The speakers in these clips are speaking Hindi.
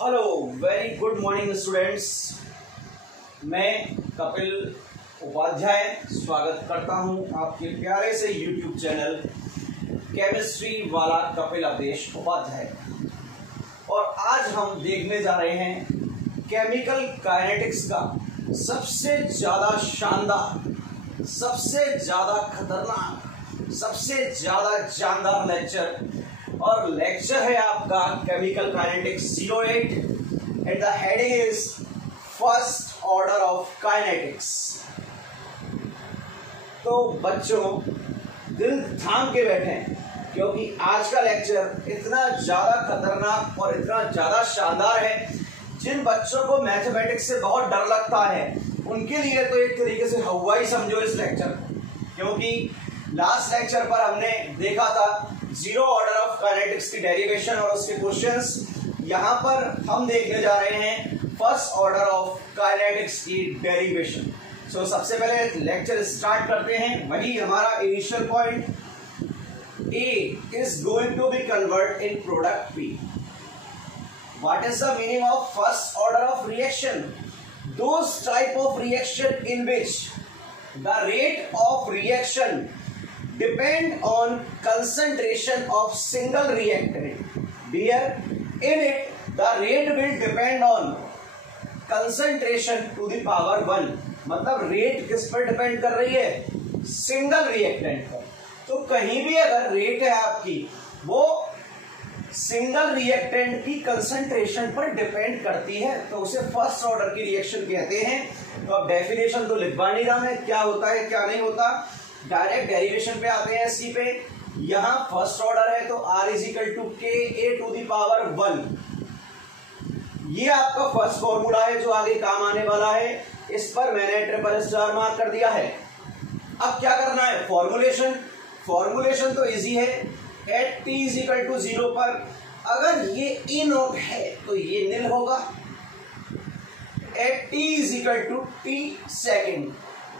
Hello very good morning students. मैं कपिल उपाध्याय स्वागत करता हूं आपके प्यारे से यूट्यूब चैनल केमिस्ट्री वाला कपिल अवधेश उपाध्याय। और आज हम देखने जा रहे हैं केमिकल काइनेटिक्स का सबसे ज़्यादा शानदार, सबसे ज़्यादा खतरनाक, सबसे ज़्यादा जानदार लेक्चर। और लेक्चर है आपका chemical kinetics 08 and the heading is first order of kinetics. तो बच्चों दिल थाम के बैठें, क्योंकि आज का लेक्चर इतना ज्यादा खतरनाक और इतना ज्यादा शानदार है। जिन बच्चों को मैथमेटिक्स से बहुत डर लगता है उनके लिए तो एक तरीके से हवा ही समझो इस लेक्चर को, क्योंकि लास्ट लेक्चर पर हमने देखा था जीरो ऑर्डर ऑफ काइनेटिक्स की डेरिवेशन और उसके क्वेश्चंस। यहां पर हम देखने जा रहे हैं फर्स्ट ऑर्डर ऑफ काइनेटिक्स की डेरिवेशन। सो सबसे पहले लेक्चर स्टार्ट करते हैं। वही हमारा initial point, A is going to be convert in product P. What is the meaning of first order of reaction? Those type of reaction in which the rate of reaction depend on concentration of single reactant. Dear, in it the rate will depend on concentration to the power 1. मतलब रेट किस पर डिपेंड कर रही है? सिंगल रिएक्टेंट पर। तो कहीं भी अगर रेट है आपकी वो सिंगल रिएक्टेंट की कंसंट्रेशन पर डिपेंड करती है तो उसे फर्स्ट ऑर्डर की रिएक्शन कहते हैं। तो अब डेफिनेशन तो लिखवा नहीं रहा मैं, क्या होता है क्या नहीं होता, डायरेक्ट डेरिवेशन पे आते हैं इसी पे। यहां फर्स्ट ऑर्डर है तो R इज इक्वल टू के ए टू दी पावर 1। ये आपका फर्स्ट फॉर्मूला है जो आगे काम आने वाला है। इस पर मैंने ट्रिपल स्टार मार्क कर दिया है। अब क्या करना है? फॉर्मुलेशन। फॉर्मुलेशन तो इजी है। At t is equal to 0 पर अगर ये E नोट है तो ये निल होगा। At t is equal to t second,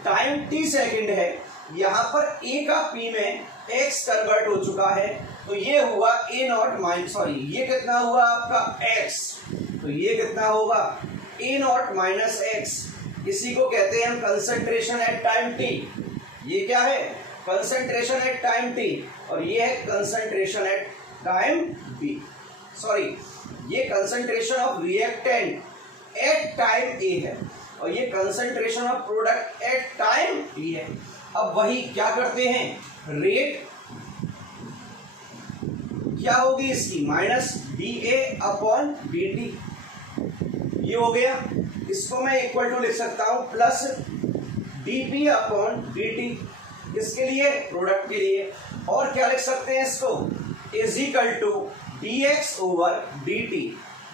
time t second है। यहां पर a का p में x कन्वर्ट हो चुका है तो ये हुआ a नॉट माइनस, सॉरी ये कितना हुआ आपका x, तो ये कितना होगा a नॉट माइनस x। इसी को कहते हैं हम कंसंट्रेशन एट टाइम t। ये क्या है? Concentration at time t। और ये है concentration at time b, sorry ये concentration of reactant at time a है और ये concentration of product at time b है। अब वही क्या करते हैं, रेट क्या होगी इसकी? Minus dA upon dt। ये हो गया। इसको मैं इक्वल टू लिख सकता हूं प्लस dP अपॉन dt, इसके लिए प्रोडक्ट के लिए। और क्या लिख सकते हैं इसको? Is equal to dx over dt।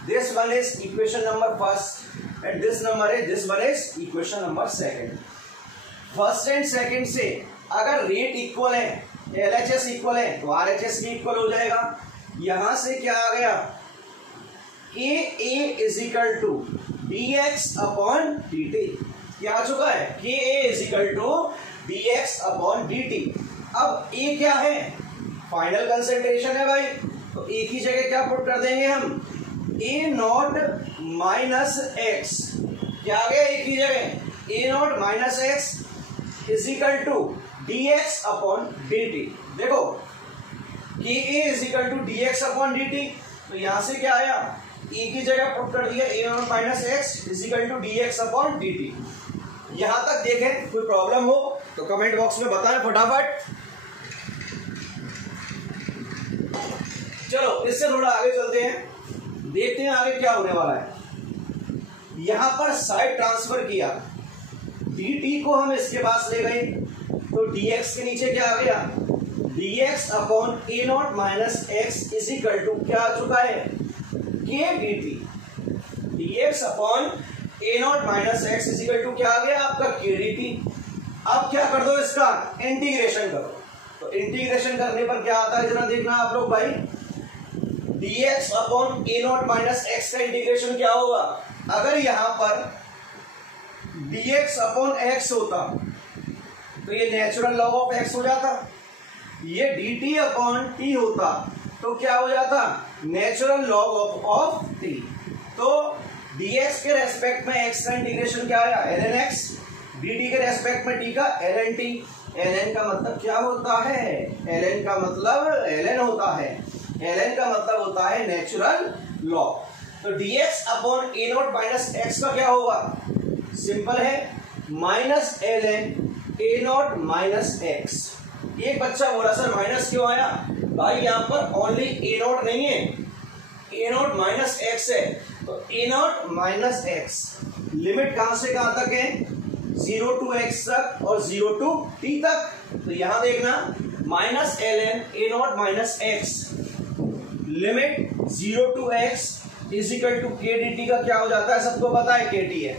This one is equation number first and this one is equation number second. First and second से अगर रेट इक्वल है, LHS इक्वल है तो RHS भी इक्वल हो जाएगा। यहां से क्या आ गया? KA is equal to dx upon dt। क्या आ चुका है? KA is equal to dx upon dt। अब A क्या है? फाइनल कंसेंट्रेशन है भाई, तो एक ही जगह क्या पुट कर देंगे हम? A not minus x। क्या आ गया एक ही जगह? A not minus x is equal to dx upon dt। देखो Ka is equal to dx upon dt, तो यहां से क्या आया? एक ही जगह पुट कर दिया a not minus x is equal to dx upon dt। यहां तक देखें, कोई प्रॉब्लम हो तो कमेंट बॉक्स में बताएं फटाफट। चलो इससे थोड़ा आगे चलते हैं, देखते हैं आगे क्या होने वाला है। यहां पर साइड ट्रांसफर किया, dt को हम इसके पास ले गए तो dx के नीचे क्या आ गया? dx upon a not minus x is equal to क्या आ चुका है? k dt। dx upon a not minus x is equal to क्या आ गया आपका? k dt। अब क्या कर दो? इसका इंटीग्रेशन करो। तो इंटीग्रेशन करने पर क्या आता है जरा देखना आप लोग भाई। dx upon a not minus x का इंटीग्रेशन क्या होगा? अगर यहां पर dx अपॉन x होता तो ये नेचुरल लॉग ऑफ x हो जाता। ये dt अपॉन t होता तो क्या हो जाता? Natural log of t। तो dx के रेस्पेक्ट में x का इंटीग्रेशन क्या आया ln x, dt के रेस्पेक्ट में t का ln t। ln का मतलब क्या होता है, ln का मतलब ln होता है, ln का मतलब होता है नेचुरल लॉग। तो dx upon a not minus x का क्या होगा, सिंपल है minus ln a not minus x। एक बच्चा बोला सर माइनस क्यों आया, भाई यहाँ पर ओनली a नॉट नहीं है, a नॉट माइनस x है, तो a not minus x limit कहां से कहां तक है, 0 टू x तक और 0 टू t तक। तो यहां देखना minus ln a not minus x limit 0 to x is equal to k dt का क्या हो जाता है, सबको पता है kt है।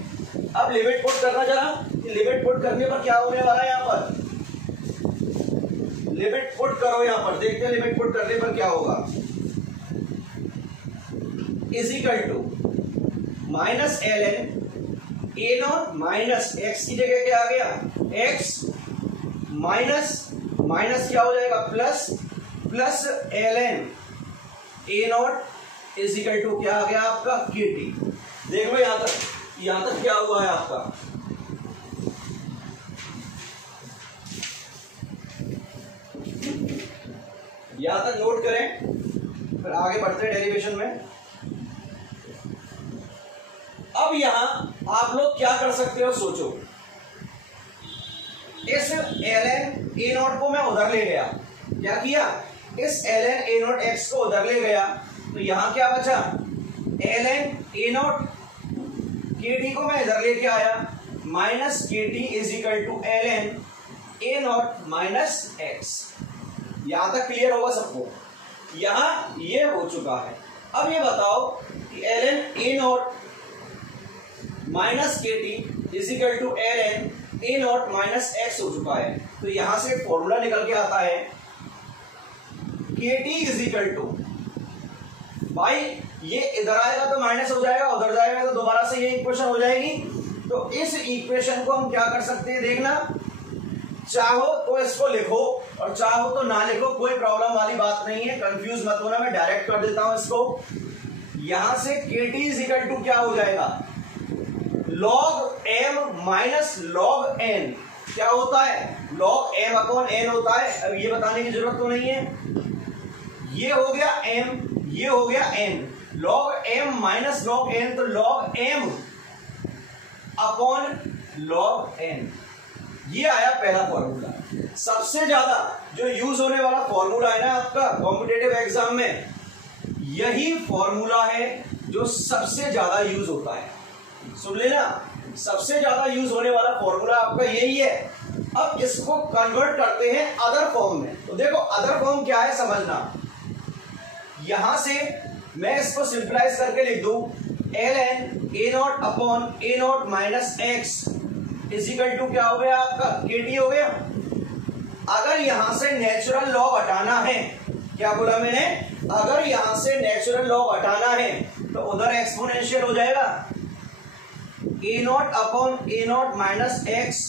अब लिमिट पुट करना जरा, लिमिट पुट करने पर क्या होने वाला है, यहाँ पर लिमिट पुट करो, यहाँ पर देखते हैं लिमिट पुट करने पर क्या होगा, is equal to minus ln a not minus x की जगह क्या आ गया x माइनस माइनस क्या हो जाएगा plus plus ln a not is equal to क्या आ गया आपका kt। देख लो यहां तक क्या हुआ है आपका, यहां तक नोट करें, फिर आगे बढ़ते हैं डेरिवेशन में। अब यहां आप लोग क्या कर सकते हो, सोचो, इस ln a नॉट को मैं उधर ले गया, क्या किया, इस ln a नॉट x को उधर ले गया, तो यहां क्या बचा, ln a नॉट kt को मैं इधर लेके आया, minus kt is equal to ln a not minus x। यहां तक क्लियर होगा सबको, यहां ये हो चुका है। अब ये बताओ कि ln a not minus kt is equal to ln a not minus x हो चुका है, तो यहां से फॉर्मूला निकल के आता है kt इज इक्वल टू, भाई ये इधर आएगा तो माइनस हो जाएगा, उधर जाएगा तो दोबारा से ये इक्वेशन हो जाएगी। तो इस इक्वेशन को हम क्या कर सकते हैं, देखना, चाहो तो इसको लिखो और चाहो तो ना लिखो, कोई प्रॉब्लम वाली बात नहीं है, कंफ्यूज मत होना, मैं डायरेक्ट कर देता हूं इसको। यहां से kt इज इक्वल टू क्या हो जाएगा, log m minus log n। क्या होता है, log m अपॉन n होता है, अब ये बताने की जरूरत तो नहीं है, ये हो गया m, ये हो गया n, log m minus log n, तो log m upon log n, ये आया पहला फॉर्मूला। सबसे ज्यादा जो यूज होने वाला फॉर्मूला है ना आपका कॉम्पिटिटिव एग्जाम में, यही फॉर्मूला है जो सबसे ज्यादा यूज होता है, सुन लेना, सबसे ज्यादा यूज होने वाला फॉर्मूला आपका यही है। अब इसको कन्वर्ट करते हैं अदर फॉर्म में, तो देखो अदर फॉर्म क्या है समझना, यहां से मैं इसको सिंपलाइज करके लिख दूं ln a not upon a not minus x is equal to क्या हो गया आपका kt हो गया। अगर यहां से नेचुरल लॉग हटाना है, क्या बोला मैंने, अगर यहां से नेचुरल लॉग हटाना है तो उधर एक्सपोनेंशियल हो जाएगा, a not upon a not minus x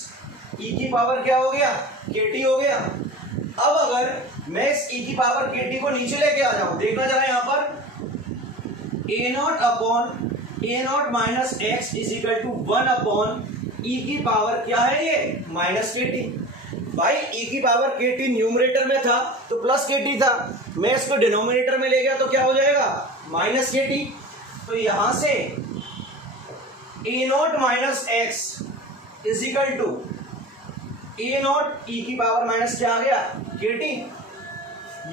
e की पावर क्या हो गया kt हो गया। अब अगर मैं इस e की पावर kt को नीचे लेके आ जाऊं, देखना जरा यहां पर a not upon a not minus x is equal to 1 upon e की पावर क्या है ये माइनस kt। भाई e की पावर kt न्यूमरेटर में था तो प्लस kt था, मैं इसको डिनोमिनेटर में ले गया तो क्या हो जाएगा माइनस kt। तो यहां से a not minus x is equal to a not e की पावर माइनस क्या आ गया kt।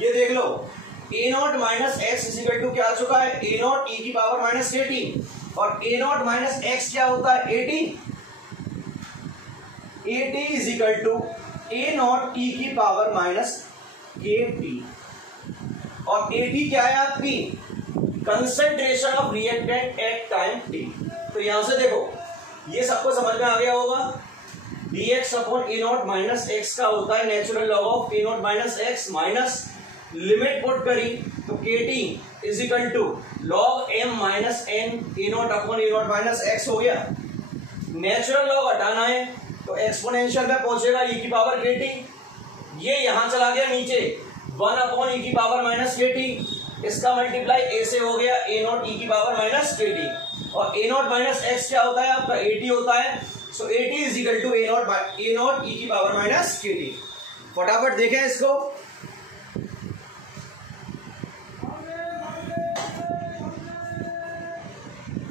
ये देख लो a not minus x is equal to क्या आ चुका है, a नॉट e की पावर माइनस kt, और a नॉट माइनस x क्या होता है at। at is equal to a not e की पावर माइनस kt, और at क्या है आपकी concentration of reactant at time t। तो यहां से देखो ये सबको समझ में आ गया होगा, dx upon a not minus x का होता है natural log of a not minus x minus limit put करी तो kt is equal to log m minus n a not upon a not minus x हो गया। नेचुरल लॉग हटाना है तो एक्सपोनेंशियल में पहुंचेगा e की पावर kt, ये यहां चला गया नीचे 1 अपॉन e की पावर माइनस kt, इसका मल्टीप्लाई ए से हो गया ए नॉट ई की पावर माइनस के टी, और ए नॉट माइनस एक्स क्या होता है आपका ए टी होता है। So A T is equal to A naught E की पावर माइनस के टी। फटाफट देखें इसको।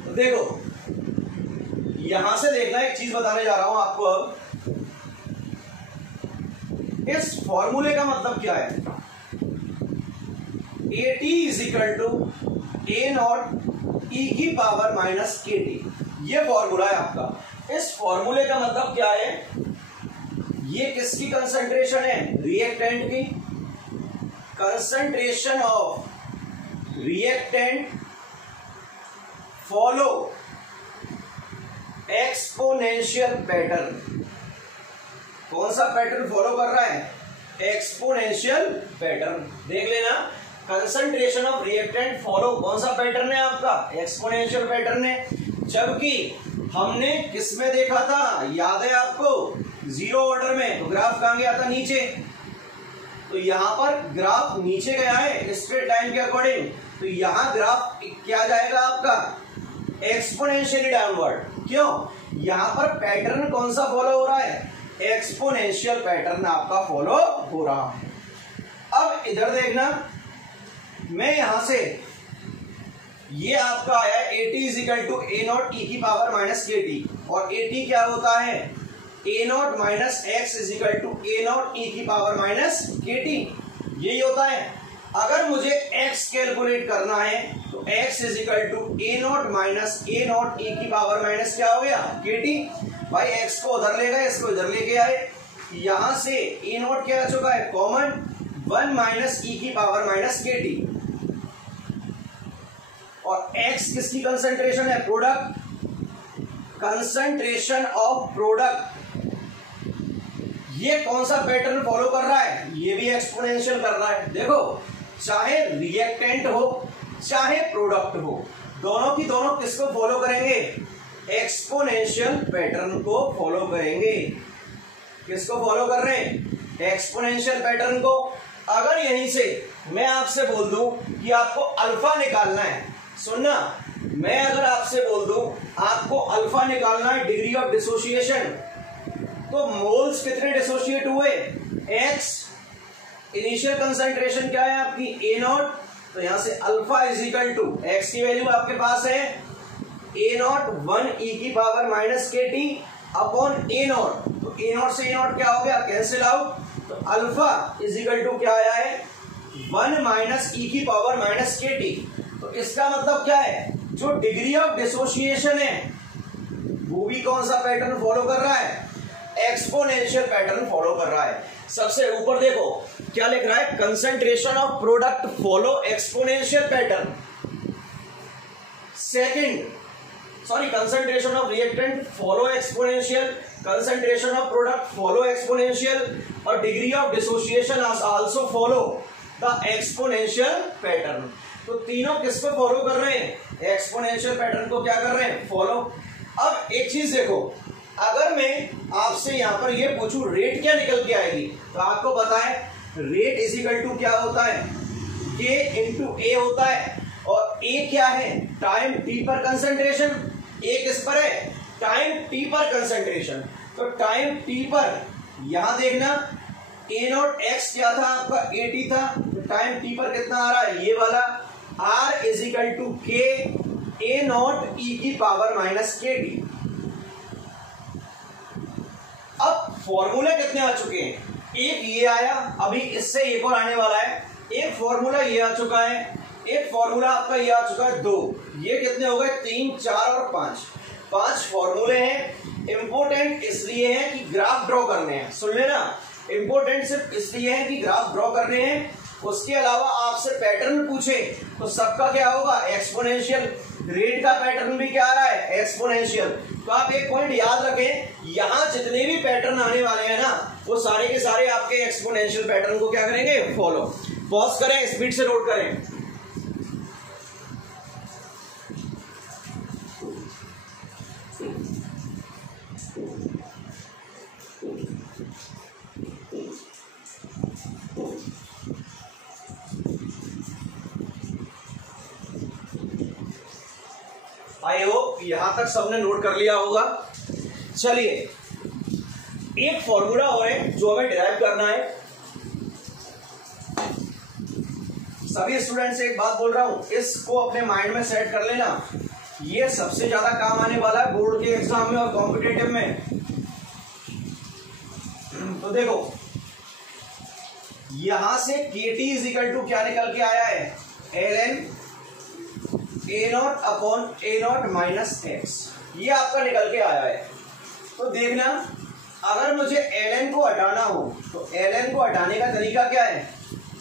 तो देखो यहां से देखना, एक चीज बताने जा रहा हूं आपको। अब इस फॉर्मूले का मतलब क्या है, A T is equal to A naught E की पावर माइनस के टी, ये फॉर्मूला है आपका। इस फॉर्मूले का मतलब क्या है, ये किसकी कंसंट्रेशन है, रिएक्टेंट की। Concentration of reactant follow exponential pattern. कौन सा पैटर्न फॉलो कर रहा है, एक्सपोनेंशियल पैटर्न। देख लेना, कंसंट्रेशन ऑफ रिएक्टेंट फॉलो कौन सा पैटर्न है आपका, एक्सपोनेंशियल पैटर्न है। जबकि हमने किस में देखा था, याद है आपको, जीरो ऑर्डर में। तो ग्राफ कहां गया था, नीचे। तो यहां पर ग्राफ नीचे गया है स्ट्रेट लाइन के अकॉर्डिंग, तो यहां ग्राफ क्या जाएगा आपका, एक्सपोनेंशियली डाउनवर्ड। क्यों, यहां पर पैटर्न कौन सा फॉलो हो रहा है, एक्सपोनेंशियल पैटर्न आपका फॉलो हो रहा है। अब इधर देखना, मैं यहां से ये आपका आया A T is equal to A naught E की पावर माइनस के टी, और ए टी क्या होता है, A naught minus X is equal to A naught E की पावर माइनस के टी, यही होता है। अगर मुझे x कैलकुलेट करना है तो x is equal to A naught minus A naught E की पावर माइनस क्या हो गया, के टी। भाई x को उधर ले गए, इसको इधर लेके आए, यहां से ए नॉट क्या आ चुका है, कॉमन, 1 माइनस ई की पावर माइनस के टी। और x किसकी कंसंट्रेशन है, प्रोडक्ट, कंसंट्रेशन ऑफ प्रोडक्ट। ये कौन सा पैटर्न फॉलो कर रहा है, ये भी एक्सपोनेंशियल कर रहा है। देखो, चाहे रिएक्टेंट हो चाहे प्रोडक्ट हो, दोनों की दोनों किसको फॉलो करेंगे, एक्सपोनेंशियल पैटर्न को फॉलो करेंगे। किसको फॉलो कर रहे हैं, एक्सपोनेंशियल पैटर्न को। अगर यहीं से मैं आपसे बोल दूं कि आपको अल्फा निकालना है, सुनना, मैं अगर आपसे बोल दूं आपको अल्फा निकालना है, डिग्री ऑफ डिसोसिएशन, तो मोल्स कितने डिसोसिएट हुए, एक्स। इनिशियल कंसंट्रेशन क्या है आपकी, ए नॉट। तो यहां से alpha is equal to X की वैल्यू आपके पास है ए नॉट 1 ई की power minus K T upon A not. तो ए नॉट से ए नॉट क्या हो गया, कैंसिल आउट। तो अल्फा इज इक्वल टू क्या आया है, 1 माइनस ई की पावर माइनस के टी। तो इसका मतलब क्या है, जो डिग्री ऑफ डिसोसिएशन है वो भी कौन सा पैटर्न फॉलो कर रहा है, एक्सपोनेंशियल पैटर्न फॉलो कर रहा है। सबसे ऊपर देखो क्या लिख रहा है, concentration of product follow exponential pattern. Second, sorry, concentration of reactant follow exponential, concentration of product follow exponential, और degree of dissociation also follow the exponential pattern. तो तीनों किसको फॉलो कर रहे हैं, एक्सपोनेंशियल पैटर्न को क्या कर रहे हैं, फॉलो। अब एक चीज देखो, अगर मैं आपसे यहां पर ये पूछूं रेट क्या निकल के आएगी, तो आपको पता है रेट इज इक्वल टू क्या होता है, के इंटू ए होता है। और ए क्या है, टाइम टी पर कंसंट्रेशन। ए किस पर है, टाइम टी पर कंसंट्रेशन। तो टाइम टी पर यहां देखना, ए नॉट एक्स क्या था आपका, ए टी था। तो टाइम टी पर कितना आ रहा है, ये वाला, आर इज इक्वल टू के ए नॉट ई की पावर माइनस के टी। अब फॉर्मूले कितने आ चुके हैं, एक ये आया, अभी इससे एक और आने वाला है। एक फॉर्मूला ये आ चुका है, एक फॉर्मूला आपका ये आ चुका है, 2। ये कितने हो गए, 3, 4 और 5। 5 फॉर्मूले हैं। इंपोर्टेंट इसलिए है कि ग्राफ ड्रॉ करने हैं, सुन लेना। इंपोर्टेंट सिर्फ इसलिए है कि ग्राफ ड्रॉ करने हैं, उसके अलावा आपसे पैटर्न पूछे तो सबका क्या होगा, एक्सपोनेंशियल। रेट का पैटर्न भी क्या आ रहा है, एक्सपोनेंशियल। तो आप एक पॉइंट याद रखें, यहां जितने भी पैटर्न आने वाले हैं ना, वो सारे के सारे आपके एक्सपोनेंशियल पैटर्न को क्या करेंगे, फॉलो। पॉज करें, स्पीड से नोट करें। आई होप यहां तक सबने नोट कर लिया होगा। चलिए एक फॉर्मूला और है जो हमें डिराइव करना है। सभी स्टूडेंट से एक बात बोल रहा हूं, इसको अपने माइंड में सेट कर लेना, ये सबसे ज्यादा काम आने वाला है बोर्ड के एग्जाम में और कॉम्पिटिटिव में। तो देखो यहां से KT इज इक्वल टू क्या निकल के आया है, ln A0 upon A0 minus x, ये आपका निकल के आया है। तो देखना अगर मुझे ln को हटाना हो तो ln को हटाने का तरीका क्या है,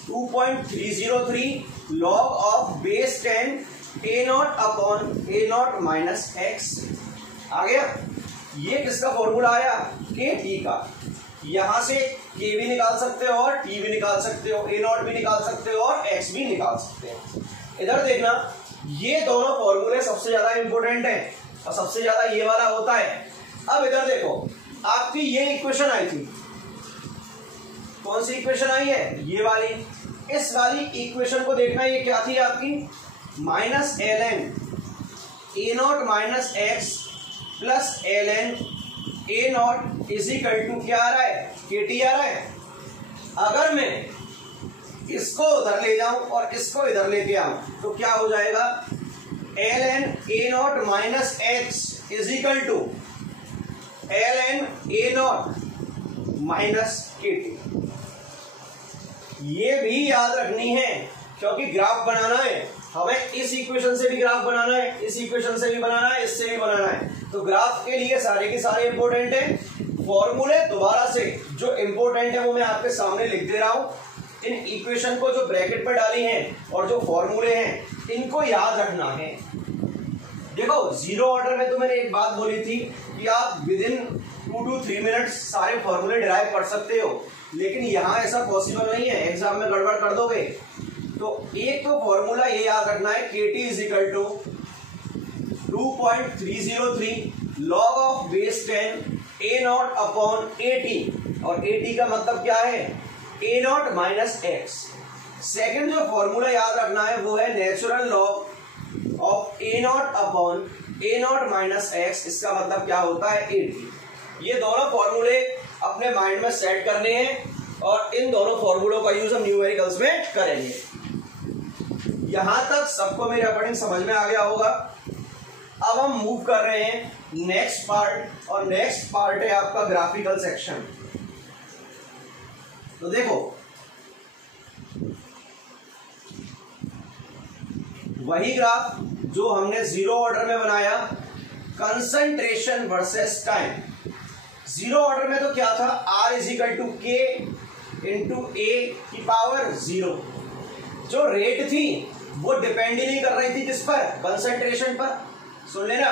2.303 log of base 10 A0 upon A0 minus x आ गया। ये किसका फॉर्मूला आया, KT का। यहां से K भी निकाल सकते हो और T भी निकाल सकते हो, A0 भी निकाल सकते हो और X भी निकाल सकते हो। इधर देखना ये दोनों फॉर्मूले सबसे ज्यादा इंपॉर्टेंट है और सबसे ज्यादा ये वाला होता है। अब इधर देखो आपकी ये इक्वेशन आई थी, कौन सी इक्वेशन आई है, ये वाली। इस वाली इक्वेशन को देखना, ये क्या थी आपकी, minus ln A0 minus x plus ln A0 is equal to क्या आ रहा है, KT आ रहा है। अगर मैं इसको उधर ले जाऊं और इसको इधर लेके आऊं तो क्या हो जाएगा, ln A0 minus x is equal to ln A0 minus KT। ये भी याद रखनी है क्योंकि ग्राफ बनाना है हमें, इस इक्वेशन से भी ग्राफ बनाना है, इस इक्वेशन से भी बनाना है, इससे भी बनाना है। तो ग्राफ के लिए सारे के सारे इंपॉर्टेंट है। फॉर्मूले दोबारा से जो इंपॉर्टेंट है वो मैं आपके सामने लिख दे रहा हूं। इन इक्वेशन को जो ब्रैकेट पर डाली हैं और जो फॉर्मूले हैं इनको याद रखना है। देखो जीरो ऑर्डर में तो मैंने एक बात बोली थी कि आप विद इन 2 to 3 मिनट्स सारे फॉर्मूले डिराइव कर सकते हो, लेकिन यहां ऐसा पॉसिबल नहीं है, एग्जाम में गड़बड़ कर दोगे। तो एक तो फॉर्मूला ये याद रखना है, KT is equal to 2.303 log of base 10 A0 upon AT, और AT का मतलब क्या है, A0 माइनस x। सेकेंड जो फॉर्मूला याद रखना है वो है natural log of A0 upon A0 minus x, इसका मतलब क्या होता है, AT। ये दोनों फॉर्मूले अपने माइंड में सेट करने हैं और इन दोनों फॉर्मूलों का यूज हम न्यूमेरिकल्स में करेंगे। यहां तक सबको मेरे अकॉर्डिंग समझ में आ गया होगा। अब हम मूव कर रहे हैं नेक्स्ट पार्ट, और नेक्स्ट पार्ट है आपका ग्राफिकल सेक्शन। तो देखो वही ग्राफ जो हमने जीरो ऑर्डर में बनाया, concentration versus time. Zero order में तो क्या था, R is equal to K into A की पावर 0। जो रेट थी वो डिपेंड ही नहीं कर रही थी किस पर, कंसंट्रेशन पर। सुन लेना,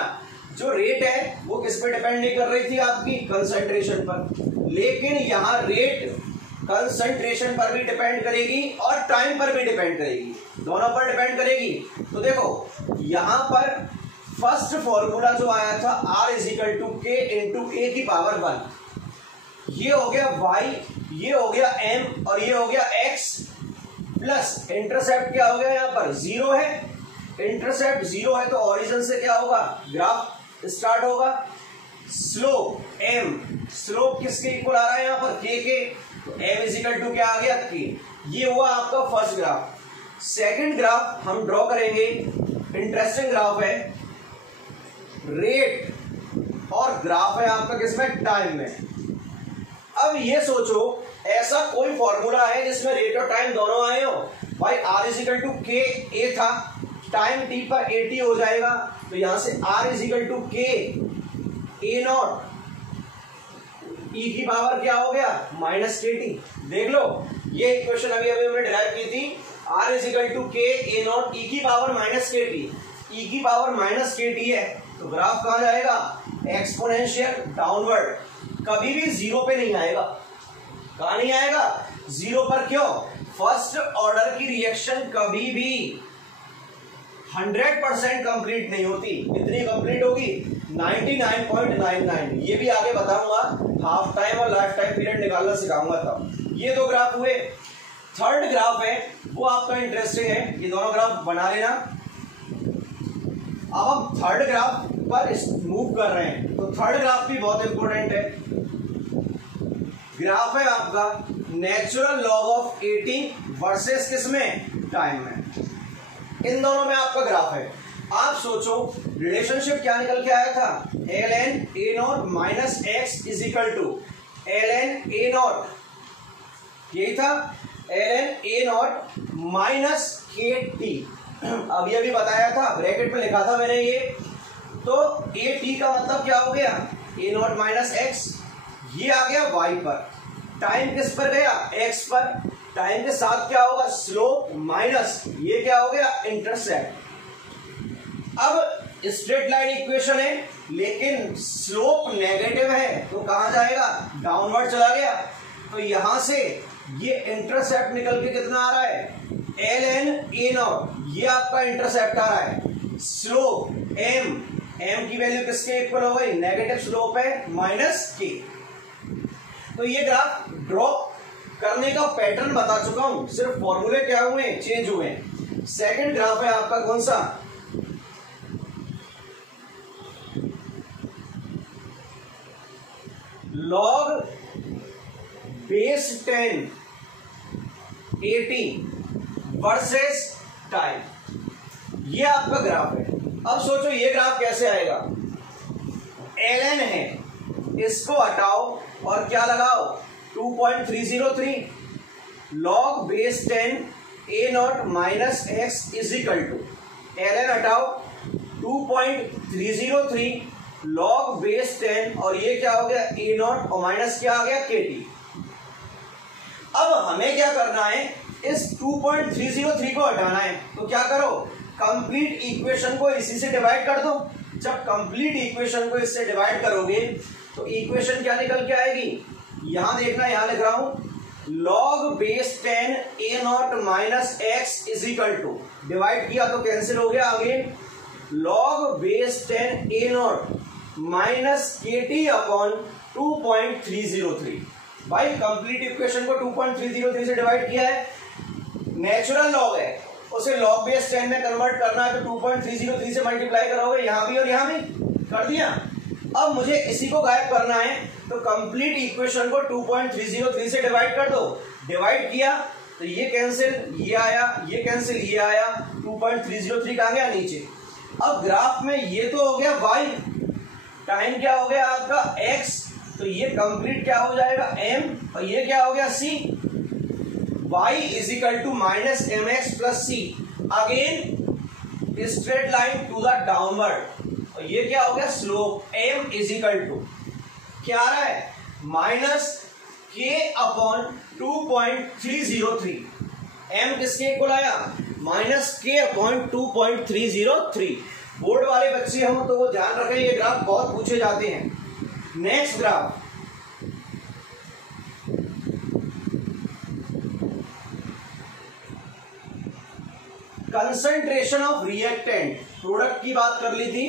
जो रेट है वो किस पर डिपेंड नहीं कर रही थी, आपकी कंसंट्रेशन पर। लेकिन यहां रेट कंसंट्रेशन पर भी डिपेंड करेगी और टाइम पर भी डिपेंड करेगी, दोनों पर डिपेंड करेगी। तो देखो यहां पर फर्स्ट फॉर्मूला जो आया था R is equal to K into A की पावर 1, ये हो गया Y, ये हो गया M और ये हो गया X, प्लस इंटरसेप्ट क्या हो गया, यहाँ पर 0 है। इंटरसेप्ट 0 है तो ओरिजिन से क्या होगा, ग्राफ स्टार्ट होगा। स्लोप M, स्लोप किसके इक्वल आ रहा है यहाँ पर, K के, तो M इज इक्वल टू क्या आ गया, K। ये हुआ आपका फर्स्ट ग्राफ। सेकंड ग्राफ हम ड्रॉ करेंगे, इंटरेस्टिंग ग्राफ है, रेट और ग्राफ है आपका किसमें, टाइम में। अब ये सोचो ऐसा कोई फॉर्मूला है जिसमें रेट और टाइम दोनों आए हो। भाई R is equal to K A था, टाइम T पर AT हो जाएगा, तो यहां से R is equal to K A0 E की पावर क्या हो गया, माइनस KT। देख लो ये इक्वेशन अभी हमने डिराइव की थी, R is equal to K A0 E की पावर माइनस KT। E की पावर माइनस KT है तो ग्राफ कहां जाएगा, एक्सपोनेंशियल डाउनवर्ड, कभी भी 0 पे नहीं आएगा। कहां नहीं आएगा, 0 पर। क्यों, फर्स्ट ऑर्डर की रिएक्शन कभी भी 100% कंप्लीट नहीं होती। कितनी कंप्लीट होगी, 99.99। ये भी आगे बताऊंगा, हाफ टाइम और लाइफ टाइम पीरियड निकालना सिखाऊंगा तब। ये दो ग्राफ हुए। थर्ड ग्राफ है वो आपका इंटरेस्टिंग है, ये दोनों ग्राफ बना लेना। अब हम थर्ड ग्राफ पर मूव कर रहे हैं, तो थर्ड ग्राफ भी बहुत इंपॉर्टेंट है। ग्राफ है आपका नेचुरल लॉग ऑफ 80 वर्सेस किसमें, टाइम में। इन दोनों में आपका ग्राफ है। आप सोचो रिलेशनशिप क्या निकल के आया था, ln a0 minus X is equal to ln a0, यही था, ln a0 माइनस kt। अब ये भी बताया था, ब्रैकेट में लिखा था मैंने ये, तो at का मतलब क्या हो गया, a0 माइनस एक्स, ये आ गया y पर, टाइम किस पर गया, x पर, टाइम के साथ क्या होगा, स्लोप माइनस ये क्या हो गया, इंटरसेप्ट। अब स्ट्रेट लाइन इक्वेशन है लेकिन स्लोप नेगेटिव है, तो कहां जाएगा, डाउनवर्ड चला गया, तो यहां से ये इंटरसेप्ट निकल के कितना आ रहा है, ln a0, ये आपका इंटरसेप्ट आ रहा है। स्लोप m की वैल्यू किसके इक्वल हो गई, नेगेटिव स्लोप है माइनस k। तो ये ग्राफ ड्रॉ करने का पैटर्न बता चुका हूं, सिर्फ फॉर्मूले क्या हुए, चेंज हुए। सेकंड ग्राफ है आपका कौन सा, लॉग बेस 10 80 वर्सेस टाइम, ये आपका ग्राफ है। अब सोचो ये ग्राफ कैसे आएगा, ln है, इसको हटाओ और क्या लगाओ, 2.303 log base 10 a0 minus X is equal to, ln हटाओ 2.303 लॉग बेस 10 और ये क्या हो गया, a0 और माइनस क्या आ गया, kt। अब हमें क्या करना है, इस 2.303 को हटाना है, तो क्या करो, कंप्लीट इक्वेशन को इसी से डिवाइड कर दो। जब कंप्लीट इक्वेशन को इससे डिवाइड करोगे तो इक्वेशन क्या निकल के आएगी, यहां देखना, यहां लिख रहा हूं, log base 10 a0 minus X is equal to, divide किया तो कैंसिल हो गया, again log base 10 a0 minus kt upon 2.303। भाई कंप्लीट इक्वेशन को 2.303 से डिवाइड किया है, नेचुरल लॉग है, उसे लॉग बेस 10 में कन्वर्ट करना है, तो 2.303 से मल्टीप्लाई करोगे, यहां भी और यहां भी कर दिया। अब मुझे इसी को गायब करना है, तो कंप्लीट इक्वेशन को 2.303 से डिवाइड कर दो, डिवाइड किया तो ये कैंसिल, ये आया, ये कैंसिल, ये आया, 2.303 कहां गया, नीचे। अब ग्राफ में ये तो हो गया y, टाइम क्या हो गया आपका x, तो ये कंप्लीट क्या हो जाएगा m, और ये क्या हो गया c, y is equal to minus M X plus C, again straight line to the downward, और ये क्या हो गया, slope m is equal to क्या आ रहा है, माइनस k अपॉन 2.303, m किसके इक्वल आया, माइनस k अपॉन 2.303। बोर्ड वाले बच्चे हम तो वो ध्यान रखें, ये ग्राफ बहुत पूछे जाते हैं। Next graph, concentration of reactant, product की बात कर ली थी,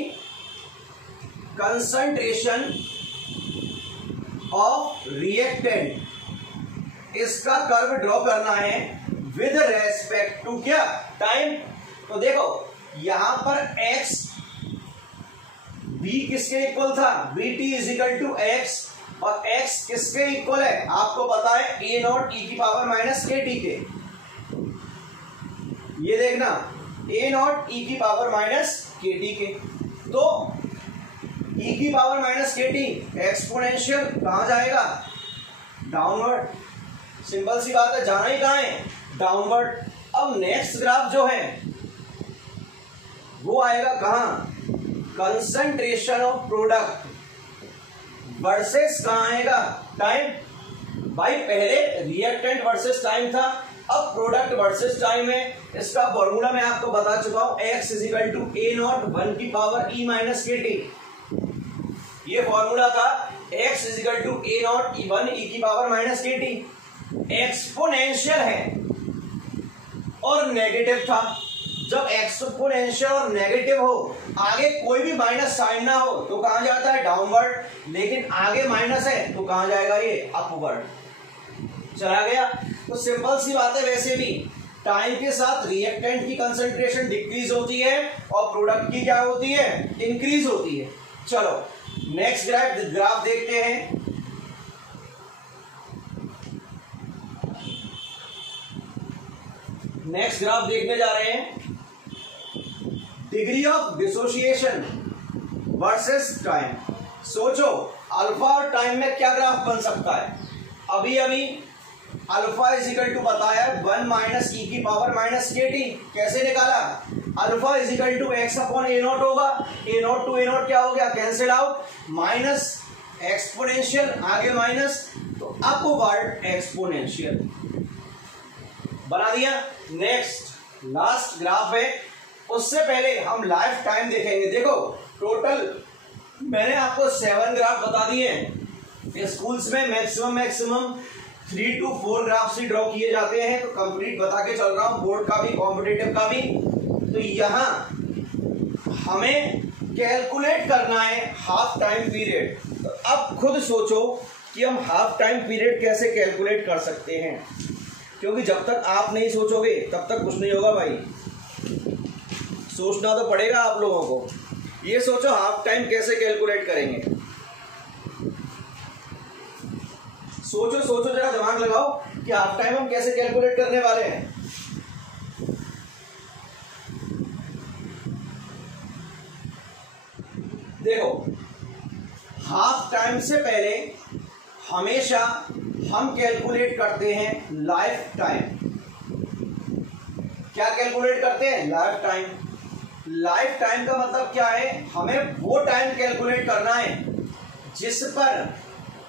कंसंट्रेशन ऑफ रिएक्टेंट, इसका कर्व ड्रॉ करना है विद रेस्पेक्ट टू क्या, टाइम। तो देखो यहां पर x b किसके इक्वल था, bt is equal to x, और x किसके इक्वल है, आपको पता है a0 e की पावर माइनस kt के, ये देखना a0 e की पावर माइनस kt के, तो e की पावर माइनस kt एक्सपोनेंशियल कहां जाएगा, डाउनवर्ड, सिंपल सी बात है, जाना ही कहां है, डाउनवर्ड। अब नेक्स्ट ग्राफ जो है वो आएगा कहां, कंसंट्रेशन ऑफ प्रोडक्ट वर्सेस कहां आएगा, टाइम। भाई पहले रिएक्टेंट वर्सेस टाइम था, अब प्रोडक्ट वर्सेस टाइम है। इसका फॉर्मूला मैं आपको बता चुका हूं, x is equal to a0 1 की पावर e माइनस kt, ये फॉर्मूला था, x is equal to a0 1 e की पावर माइनस kt। एक्सपोनेंशियल है और नेगेटिव था, जब एक्सपोनेंशियल और नेगेटिव हो, आगे कोई भी माइनस साइन ना हो तो कहां जाता है, डाउनवर्ड, लेकिन आगे माइनस है तो कहां जाएगा, ये अपवर्ड चला गया। तो सिंपल सी बात है, वैसे भी टाइम के साथ रिएक्टेंट की कंसंट्रेशन डिक्रीज होती है और प्रोडक्ट की क्या होती है, इंक्रीज होती है। चलो नेक्स्ट ग्राफ देखते हैं। नेक्स्ट ग्राफ देखने जा रहे हैं, degree of dissociation versus time. सोचो अल्फा और टाइम में क्या ग्राफ बन सकता है। अभी अभी अल्फा इज इक्वल टू बताया 1 माइनस ई की पावर माइनस के टी। कैसे निकाला, alpha is equal to x upon A naught होगा, A naught to A not क्या हो गया, कैंसिल आउट, माइनस एक्सपोनेंशियल आगे माइनस, तो अपवर्ड एक्सपोनेंशियल बना दिया। नेक्स्ट लास्ट ग्राफ है, उससे पहले हम लाइफ टाइम देखेंगे। देखो टोटल मैंने आपको 7 ग्राफ बता दिए। स्कूल्स में maximum 3 to 4 graphs he draw किए जाते हैं, तो कंप्लीट बता के चल रहा हूं, बोर्ड का भी कॉम्पिटिटिव का भी। तो यहां हमें कैलकुलेट करना है हाफ टाइम पीरियड। तो अब खुद सोचो कि हम हाफ टाइम पीरियड कैसे कैलकुलेट कर सकते हैं, क्योंकि जब तक आप नहीं सोचोगे तब तक कुछ नहीं होगा भाई। सोचना तो पड़ेगा आप लोगों को। ये सोचो हाफ टाइम कैसे कैलकुलेट करेंगे। सोचो सोचो जरा दिमाग लगाओ कि हाफ टाइम हम कैसे कैलकुलेट करने वाले हैं। देखो हाफ टाइम से पहले हमेशा हम कैलकुलेट करते हैं लाइफ टाइम। क्या कैलकुलेट करते हैं, लाइफ टाइम। लाइफ टाइम का मतलब क्या है, हमें वो टाइम कैलकुलेट करना है जिस पर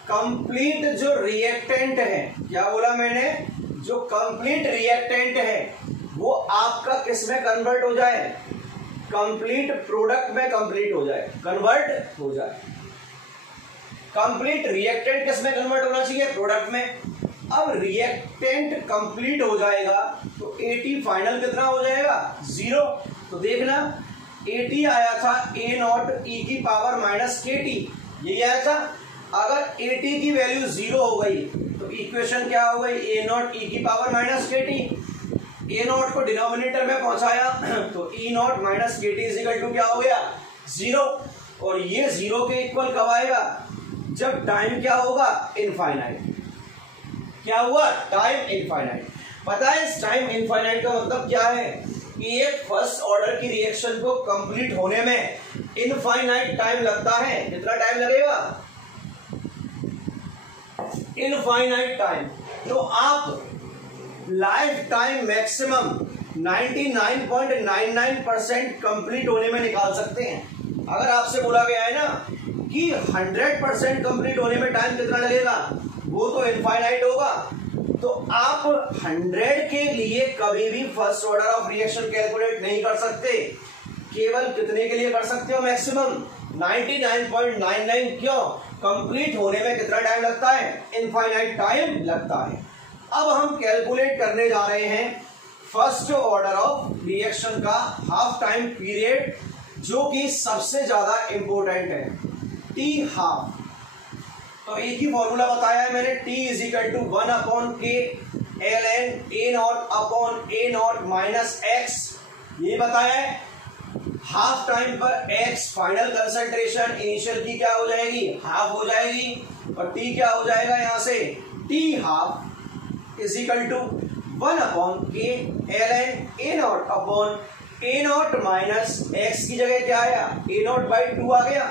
कंप्लीट जो रिएक्टेंट है, क्या बोला मैंने, जो कंप्लीट रिएक्टेंट है वो आपका किस में कन्वर्ट हो जाए, कंप्लीट प्रोडक्ट में कंप्लीट हो जाए, कन्वर्ट हो जाए। कंप्लीट रिएक्टेंट किस में कन्वर्ट होना चाहिए, प्रोडक्ट में। अब रिएक्टेंट कंप्लीट हो जाएगा तो एटी फाइनल कितना हो जाएगा, 0। तो देखना एटी आया था ए नॉट ई की पावर माइनस के टी, यही आया था। अगर एटी की वैल्यू 0 हो गई तो इक्वेशन क्या हो गई, ए नॉट ई की power minus K T. A not को डिनोमिनेटर में पहुंचाया तो ई not minus K T equal to क्या हो गया, 0। और ये 0 के इक्वल कब आएगा, जब टाइम क्या होगा, इनफाइनाइट। क्या हुआ, टाइम इनफाइनाइट। पता है इस टाइम इनफाइनाइट का मतलब क्या है, कि एक फर्स्ट ऑर्डर की रिएक्शन को कंप्लीट होने में इनफाइनाइट टाइम लगता है। कितना टाइम लगेगा, इनफाइनाइट टाइम। तो आप लाइफ टाइम मैक्सिमम 99.99% कंप्लीट होने में निकाल सकते हैं। अगर आपसे बोला गया है ना कि 100% कंप्लीट होने में टाइम कितना लगेगा, वो तो इनफाइनाइट होगा। तो आप 100 के लिए कभी भी first order of reaction calculate नहीं कर सकते। केवल कितने के लिए कर सकते हो, मैक्सिमम 99.99। क्यों, कंप्लीट होने में कितना टाइम लगता है, इनफाइनाइट टाइम लगता है। अब हम कैलकुलेट करने जा रहे हैं फर्स्ट ऑर्डर ऑफ रिएक्शन का हाफ टाइम पीरियड, जो कि सबसे ज्यादा इंपॉर्टेंट है, टी हाफ। तो एक ही फॉर्मूला बताया है मैंने, T is equal to 1 upon K L N A naught upon A naught minus X, ये बताया है। हाफ टाइम पर x फाइनल कंसंट्रेशन इनिशियल की क्या हो जाएगी, हाफ हो जाएगी, और t क्या हो जाएगा यहां से, t half is equal to 1 upon K L N A naught upon A naught minus X की जगह क्या आया, ए नॉट बाई 2 आ गया।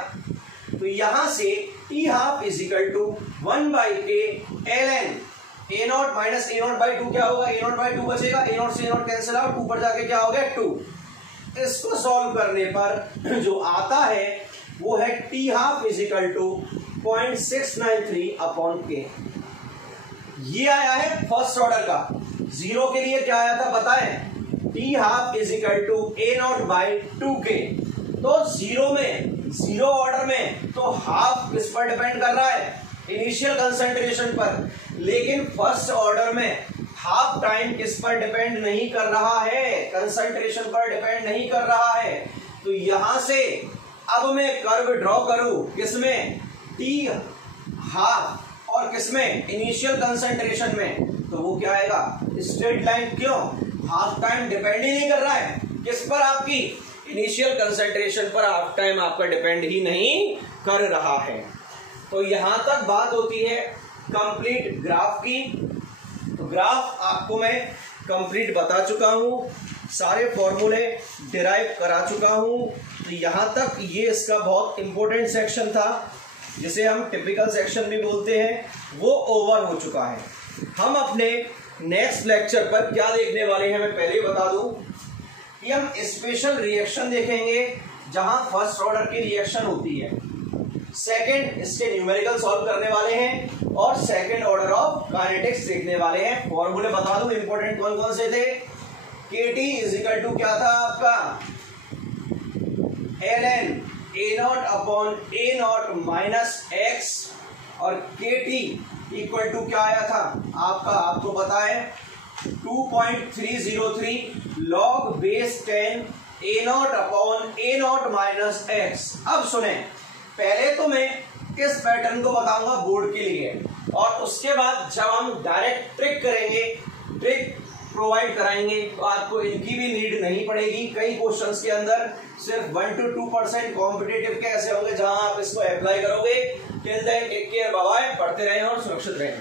तो यहां से T half is equal to 1 by K L N A naught minus A naught by 2 क्या होगा, ए नॉट बाई 2 बचेगा, ए नॉट से ए नॉट कैंसिल आउट, ऊपर जाके क्या हो गया 2। इसको सॉल्व करने पर जो आता है वो है T half is equal to 0.693 upon K. ये आया है फर्स्ट ऑर्डर का। 0 के लिए क्या आया था बताएं, T half is equal to A naught by 2 K. तो 0 में, 0 ऑर्डर में तो हाफ किस पर डिपेंड कर रहा है, इनिशियल कंसंट्रेशन पर। लेकिन फर्स्ट ऑर्डर में हाफ टाइम किस पर डिपेंड नहीं कर रहा है, कंसंट्रेशन पर डिपेंड नहीं कर रहा है। तो यहां से अब मैं कर्व ड्रॉ करूं किसमें, टी हाफ और किसमें, इनिशियल कंसंट्रेशन में, तो वो क्या आएगा, स्ट्रेट लाइन। क्यों, हाफ टाइम डिपेंड ही नहीं कर रहा है किस पर, आपकी इनिशियल कंसंट्रेशन पर हाफ टाइम आपका डिपेंड ही नहीं कर रहा है। तो यहां तक बात होती है कंप्लीट ग्राफ की। तो ग्राफ आपको मैं कंप्लीट बता चुका हूं, सारे फॉर्मूले डिराइव करा चुका हूं। तो यहां तक ये इसका बहुत इंपॉर्टेंट सेक्शन था, जिसे हम टिपिकल सेक्शन भी बोलते हैं, वो ओवर हो चुका है। हम अपने नेक्स्ट लेक्चर पर क्या देखने वाले हैं मैं पहले ही बता दूं कि हम स्पेशल रिएक्शन देखेंगे, जहां फर्स्ट ऑर्डर की रिएक्शन होती है, सेकंड इसके न्यूमेरिकल सॉल्व करने वाले हैं, और सेकंड ऑर्डर ऑफ काइनेटिक्स देखने वाले हैं। फॉर्मूले बता दूं इंपॉर्टेंट कौन कौन से थे। KT इज इक्वल टू क्या था आपका, ln A0 upon A0 minus x, और KT इक्वल टू क्या आया था आपका, आपको पता है 2.303 log base 10 A0 upon A0 minus x। अब सुने, पहले तो मैं इस पैटर्न को बताऊंगा बोर्ड के लिए, और उसके बाद जब हम डायरेक्ट ट्रिक करेंगे, ट्रिक प्रोवाइड कराएंगे, तो आपको इनकी भी नीड नहीं पड़ेगी। कई क्वेश्चंस के अंदर सिर्फ 1 to 2% कॉम्पिटिटिव के ऐसे होंगे जहां आप इसको अप्लाई करोगे। Till then take care, bye bye, पढ़ते रहें और सुरक्षित रहें।